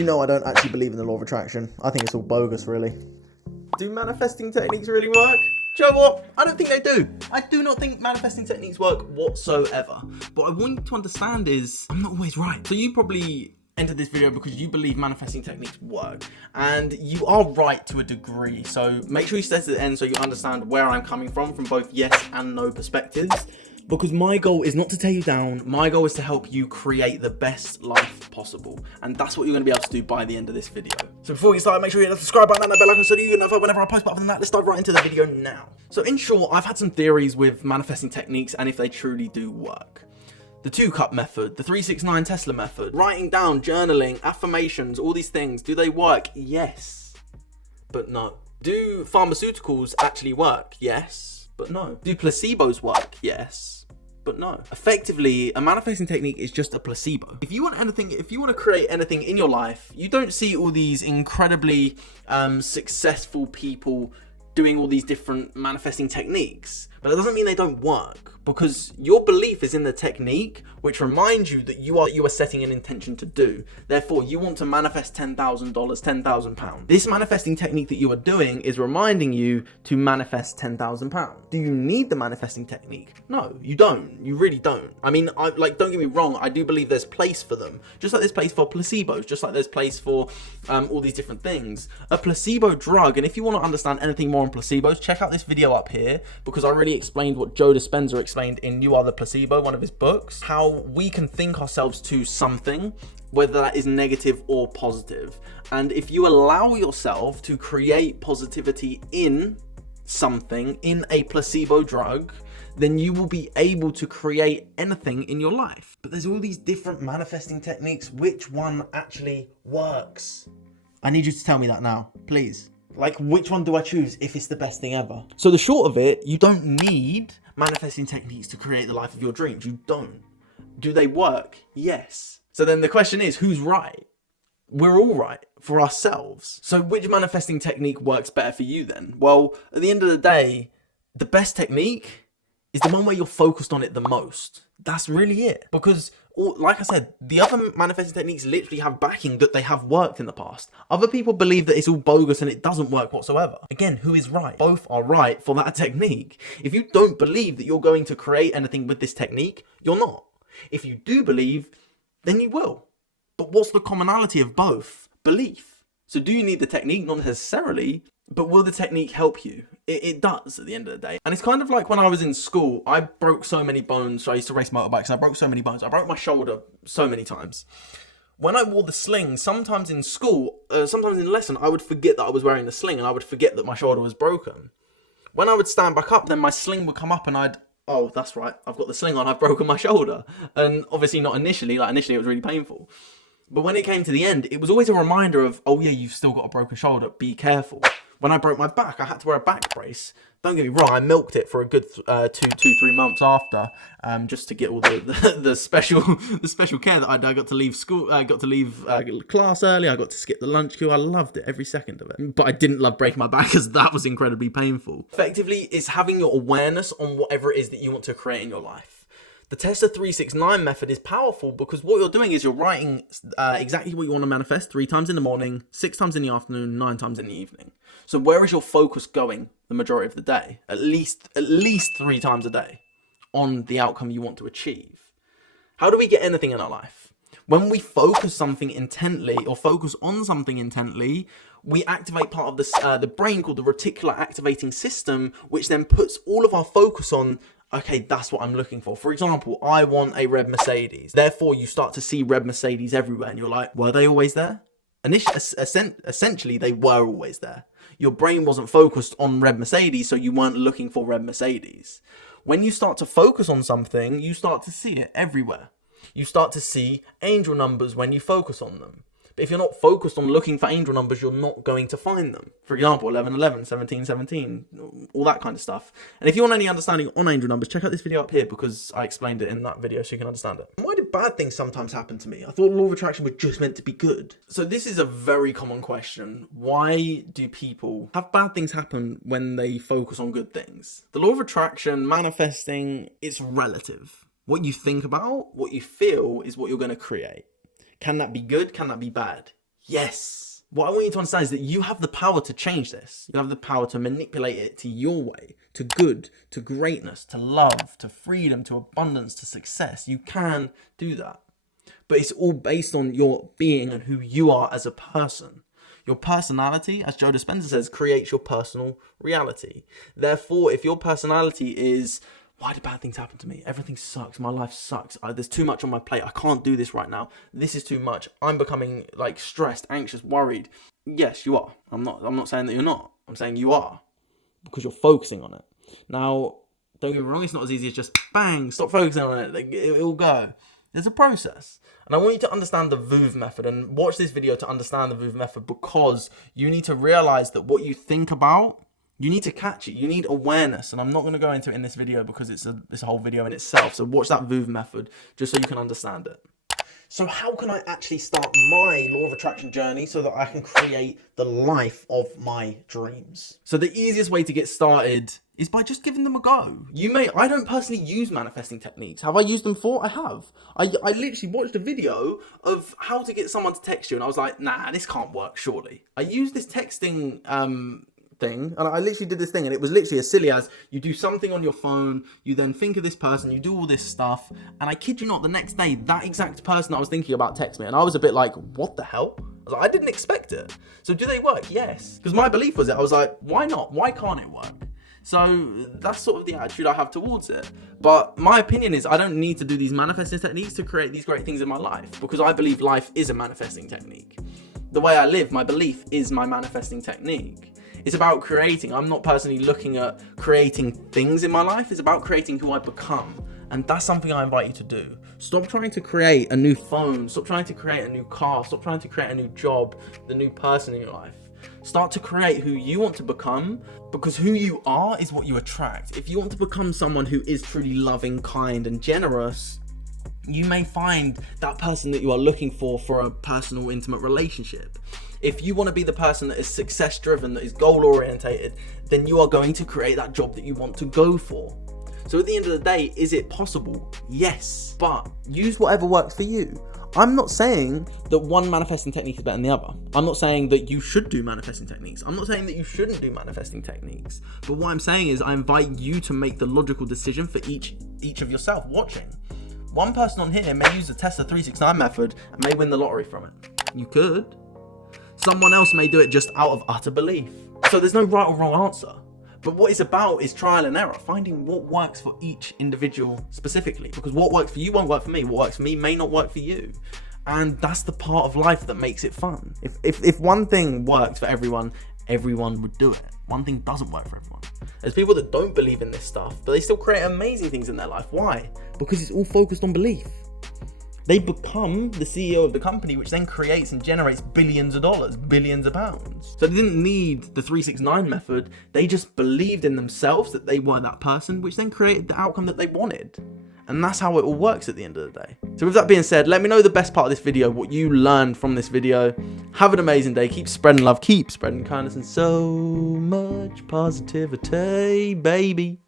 you know I don't actually believe in the law of attraction? I think it's all bogus, really. Do manifesting techniques really work? Do you know what? I don't think they do. I do not think manifesting techniques work whatsoever. But what I want you to understand is I'm not always right. So you probably entered this video because you believe manifesting techniques work, and you are right to a degree. So make sure you stay to the end so you understand where I'm coming from both yes and no perspectives. Because my goal is not to tear you down. My goal is to help you create the best life possible. And that's what you're going to be able to do by the end of this video. So before we get started, make sure you hit the subscribe button and the bell icon so that you get notified whenever I post. But other than that, let's dive right into the video now. So in short, I've had some theories with manifesting techniques and if they truly do work. The 2-cup method, the 369 Tesla method, writing down, journaling, affirmations, all these things, do they work? Yes, but no. Do pharmaceuticals actually work? Yes, but no. Do placebos work? Yes, but no. Effectively, a manifesting technique is just a placebo. If you want to create anything in your life, you don't see all these incredibly successful people doing all these different manifesting techniques, but that doesn't mean they don't work, because your belief is in the technique, which reminds you that you are setting an intention to do. Therefore, you want to manifest $10,000, £10,000. This manifesting technique that you are doing is reminding you to manifest £10,000. Do you need the manifesting technique? No, you don't. You really don't. I mean, don't get me wrong. I do believe there's place for them, just like there's place for placebos, just like there's place for all these different things. A placebo drug, and if you want to understand anything more on placebos, check out this video up here, because I really explained what Joe Dispenza explained in You Are the Placebo, one of his books, how we can think ourselves to something, whether that is negative or positive. And if you allow yourself to create positivity in something, in a placebo drug, then you will be able to create anything in your life. But there's all these different manifesting techniques. Which one actually works? I need you to tell me that now, please. Like, which one do I choose if it's the best thing ever? So the short of it, you don't need manifesting techniques to create the life of your dreams. You don't. Do they work? Yes. So then the question is, who's right? We're all right for ourselves. So which manifesting technique works better for you then? Well, at the end of the day, the best technique is the one where you're focused on it the most. That's really it. Because, like I said, the other manifesting techniques literally have backing that they have worked in the past. Other people believe that it's all bogus and it doesn't work whatsoever. Again, who is right? Both are right for that technique. If you don't believe that you're going to create anything with this technique, you're not. If you do believe, then you will. But what's the commonality of both? Belief. So do you need the technique? Not necessarily. But will the technique help you? It does at the end of the day. And it's kind of like when I was in school, I broke so many bones. So I used to race motorbikes and I broke so many bones. I broke my shoulder so many times. When I wore the sling, sometimes in school, sometimes in lesson, I would forget that I was wearing the sling and I would forget that my shoulder was broken. When I would stand back up, then my sling would come up and oh, that's right, I've got the sling on, I've broken my shoulder. And obviously not initially, initially it was really painful. But when it came to the end, it was always a reminder of, oh yeah, you've still got a broken shoulder, be careful. When I broke my back, I had to wear a back brace. Don't get me wrong, I milked it for a good 3 months after, just to get all the special care that I got to leave school. I got to leave class early. I got to skip the lunch queue. I loved it, every second of it. But I didn't love breaking my back because that was incredibly painful. Effectively, it's having your awareness on whatever it is that you want to create in your life. The Tesla 369 method is powerful because what you're doing is you're writing exactly what you want to manifest 3 times in the morning, 6 times in the afternoon, 9 times in the evening. So where is your focus going the majority of the day? At least 3 times a day on the outcome you want to achieve. How do we get anything in our life? When we focus something intently or focus on something intently, we activate part of the brain called the reticular activating system, which then puts all of our focus on, okay, that's what I'm looking for. For example, I want a red Mercedes. Therefore, you start to see red Mercedes everywhere and you're like, were they always there? Essentially, they were always there. Your brain wasn't focused on red Mercedes, so you weren't looking for red Mercedes. When you start to focus on something, you start to see it everywhere. You start to see angel numbers when you focus on them. But if you're not focused on looking for angel numbers, you're not going to find them. For example, 11, 11, 17, 17, all that kind of stuff. And if you want any understanding on angel numbers, check out this video up here because I explained it in that video so you can understand it. Why do bad things sometimes happen to me? I thought law of attraction was just meant to be good. So this is a very common question. Why do people have bad things happen when they focus on good things? The law of attraction, manifesting, it's relative. What you think about, what you feel is what you're going to create. Can that be good? Can that be bad? Yes. What I want you to understand is that you have the power to change this. You have the power to manipulate it to your way, to good, to greatness, to love, to freedom, to abundance, to success. You can do that. But it's all based on your being and who you are as a person. Your personality, as Joe Dispenza says, creates your personal reality. Therefore, if your personality is, why do bad things happen to me? Everything sucks. My life sucks. There's too much on my plate. I can't do this right now. This is too much. I'm becoming like stressed, anxious, worried. Yes, you are. I'm not saying that you're not. I'm saying you are, because you're focusing on it. Now, don't get me wrong. It's not as easy as just bang, stop focusing on it. Like, it'll go. There's a process. And I want you to understand the VOOV method, and watch this video to understand the VOOV method, because you need to realize that what you think about, you need to catch it. You need awareness. And I'm not going to go into it in this video because it's a whole video in itself. So watch that VOOV method just so you can understand it. So how can I actually start my law of attraction journey so that I can create the life of my dreams? So the easiest way to get started is by just giving them a go. I don't personally use manifesting techniques. Have I used them before? I have. I literally watched a video of how to get someone to text you, and I was like, nah, this can't work, surely. I used this texting thing, and I literally did this thing, and it was literally as silly as you do something on your phone, you then think of this person, you do all this stuff, and I kid you not, the next day, that exact person I was thinking about texted me, and I was a bit like, what the hell? I was like, I didn't expect it. So do they work? Yes. Because my belief was it. I was like, why not? Why can't it work? So that's sort of the attitude I have towards it. But my opinion is I don't need to do these manifesting techniques to create these great things in my life, because I believe life is a manifesting technique. The way I live, my belief is my manifesting technique. It's about creating. I'm not personally looking at creating things in my life. It's about creating who I become. And that's something I invite you to do. Stop trying to create a new phone. Stop trying to create a new car. Stop trying to create a new job, the new person in your life. Start to create who you want to become, because who you are is what you attract. If you want to become someone who is truly loving, kind, and generous, you may find that person that you are looking for a personal, intimate relationship. If you want to be the person that is success driven, that is goal orientated, then you are going to create that job that you want to go for. So at the end of the day, is it possible? Yes, but use whatever works for you. I'm not saying that one manifesting technique is better than the other. I'm not saying that you should do manifesting techniques. I'm not saying that you shouldn't do manifesting techniques. But what I'm saying is I invite you to make the logical decision for each of yourself watching. One person on here may use the Tesla 369 method and may win the lottery from it. You could. Someone else may do it just out of utter belief. So there's no right or wrong answer. But what it's about is trial and error, finding what works for each individual specifically. Because what works for you won't work for me. What works for me may not work for you. And that's the part of life that makes it fun. If one thing works for everyone, everyone would do it. One thing doesn't work for everyone. There's people that don't believe in this stuff, but they still create amazing things in their life. Why? Because it's all focused on belief. They become the CEO of the company, which then creates and generates billions of dollars, billions of pounds. So they didn't need the 369 method. They just believed in themselves that they were that person, which then created the outcome that they wanted. And that's how it all works at the end of the day. So with that being said, let me know the best part of this video, what you learned from this video. Have an amazing day. Keep spreading love, keep spreading kindness, and so much positivity, baby.